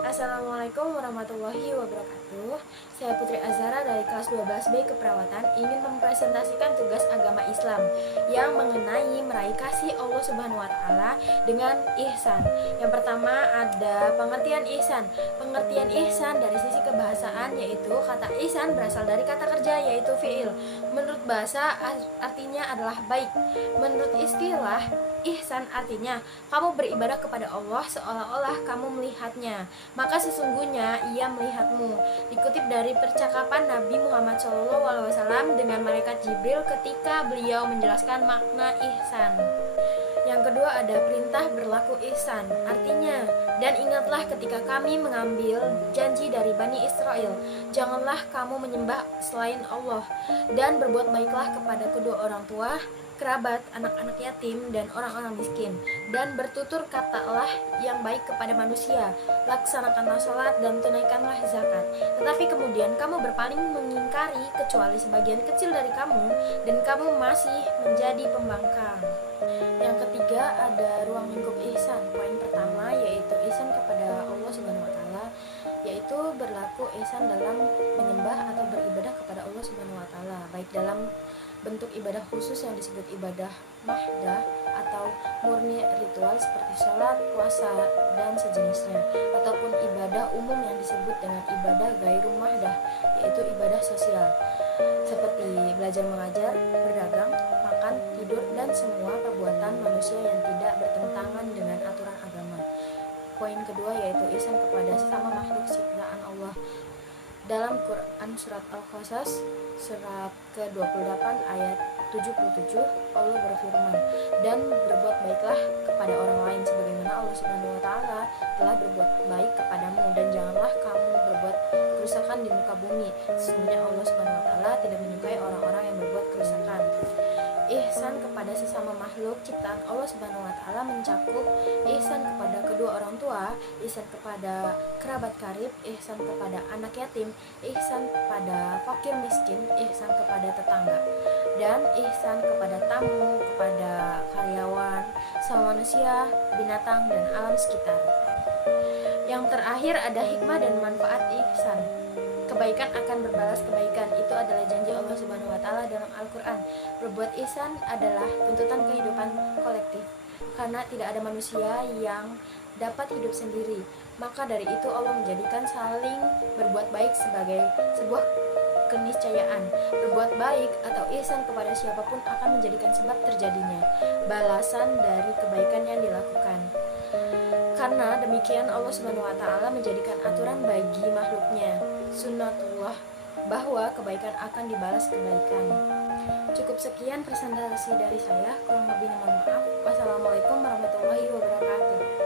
Assalamualaikum warahmatullahi wabarakatuh. Saya Putri Azhara dari kelas 12B Keperawatan ingin mempresentasikan tugas agama Islam yang mengenai meraih kasih Allah Subhanahu wa taala dengan ihsan. Yang pertama ada pengertian ihsan. Pengertian ihsan dari sisi kebahasaan yaitu kata ihsan berasal dari kata kerja yaitu fiil. Menurut bahasa artinya adalah baik. Menurut istilah ihsan artinya kamu beribadah kepada Allah seolah-olah kamu melihatnya, maka sesungguhnya ia melihatmu. Dikutip dari percakapan Nabi Muhammad SAW dengan malaikat Jibril ketika beliau menjelaskan makna ihsan. Yang kedua ada perintah berlaku ihsan. Artinya, dan ingatlah ketika kami mengambil janji dari Bani Israel, janganlah kamu menyembah selain Allah, dan berbuat baiklah kepada kedua orang tua, kerabat, anak-anak yatim, dan orang-orang miskin, dan bertutur katalah yang baik kepada manusia, laksanakanlah sholat dan tunaikanlah zakat. Tetapi kemudian kamu berpaling mengingkari kecuali sebagian kecil dari kamu, dan kamu masih menjadi pembangkang. Yang ketiga ada ruang lingkup ihsan. Poin pertama yaitu ihsan kepada Allah Subhanahu wa taala, yaitu berlaku ihsan dalam menyembah atau beribadah kepada Allah Subhanahu wa taala, baik dalam bentuk ibadah khusus yang disebut ibadah mahdah atau murni ritual seperti sholat, puasa, dan sejenisnya, ataupun ibadah umum yang disebut dengan ibadah gairu mahdah, yaitu ibadah sosial seperti belajar mengajar, berdagang, makan, tidur, dan semua perbuatan manusia yang tidak bertentangan dengan aturan agama. Poin kedua yaitu ihsan kepada sesama makhluk ciptaan Allah. Dalam Quran Surat Al-Qasas Surat ke-28 ayat 77 Allah berfirman, dan berbuat baiklah kepada orang lain sebagaimana Allah Subhanahu wa taala telah berbuat baik kepadamu, dan janganlah kamu berbuat kerusakan di muka bumi. Sesungguhnya Allah Subhanahu wa taala tidak menyukai orang-orang yang berbuat kerusakan. Ihsan kepada sesama makhluk ciptaan Allah Subhanahu wa taala mencakup ihsan kepada kedua orang tua, ihsan kepada kerabat karib, ihsan kepada anak yatim, ihsan kepada fakir miskin, ihsan kepada tetangga, dan ihsan kepada tamu, kepada karyawan, sama manusia, binatang, dan alam sekitar. Yang terakhir ada hikmah dan manfaat ihsan. Kebaikan akan berbalas kebaikan, itu adalah janji Allah Subhanahu wa taala dalam Al-Qur'an. Berbuat ihsan adalah tuntutan kehidupan kolektif, karena tidak ada manusia yang dapat hidup sendiri. Maka dari itu Allah menjadikan saling berbuat baik sebagai sebuah keniscayaan. Berbuat baik atau ihsan kepada siapapun akan menjadikan sebab terjadinya balasan dari kebaikan yang dilakukan. Karena demikian Allah Subhanahu wa taala menjadikan aturan bagi makhluknya, sunnatullah, bahwa kebaikan akan dibalas kebaikan. Cukup sekian presentasi dari saya, kurang lebihnya mohon maaf. Wassalamualaikum warahmatullahi wabarakatuh.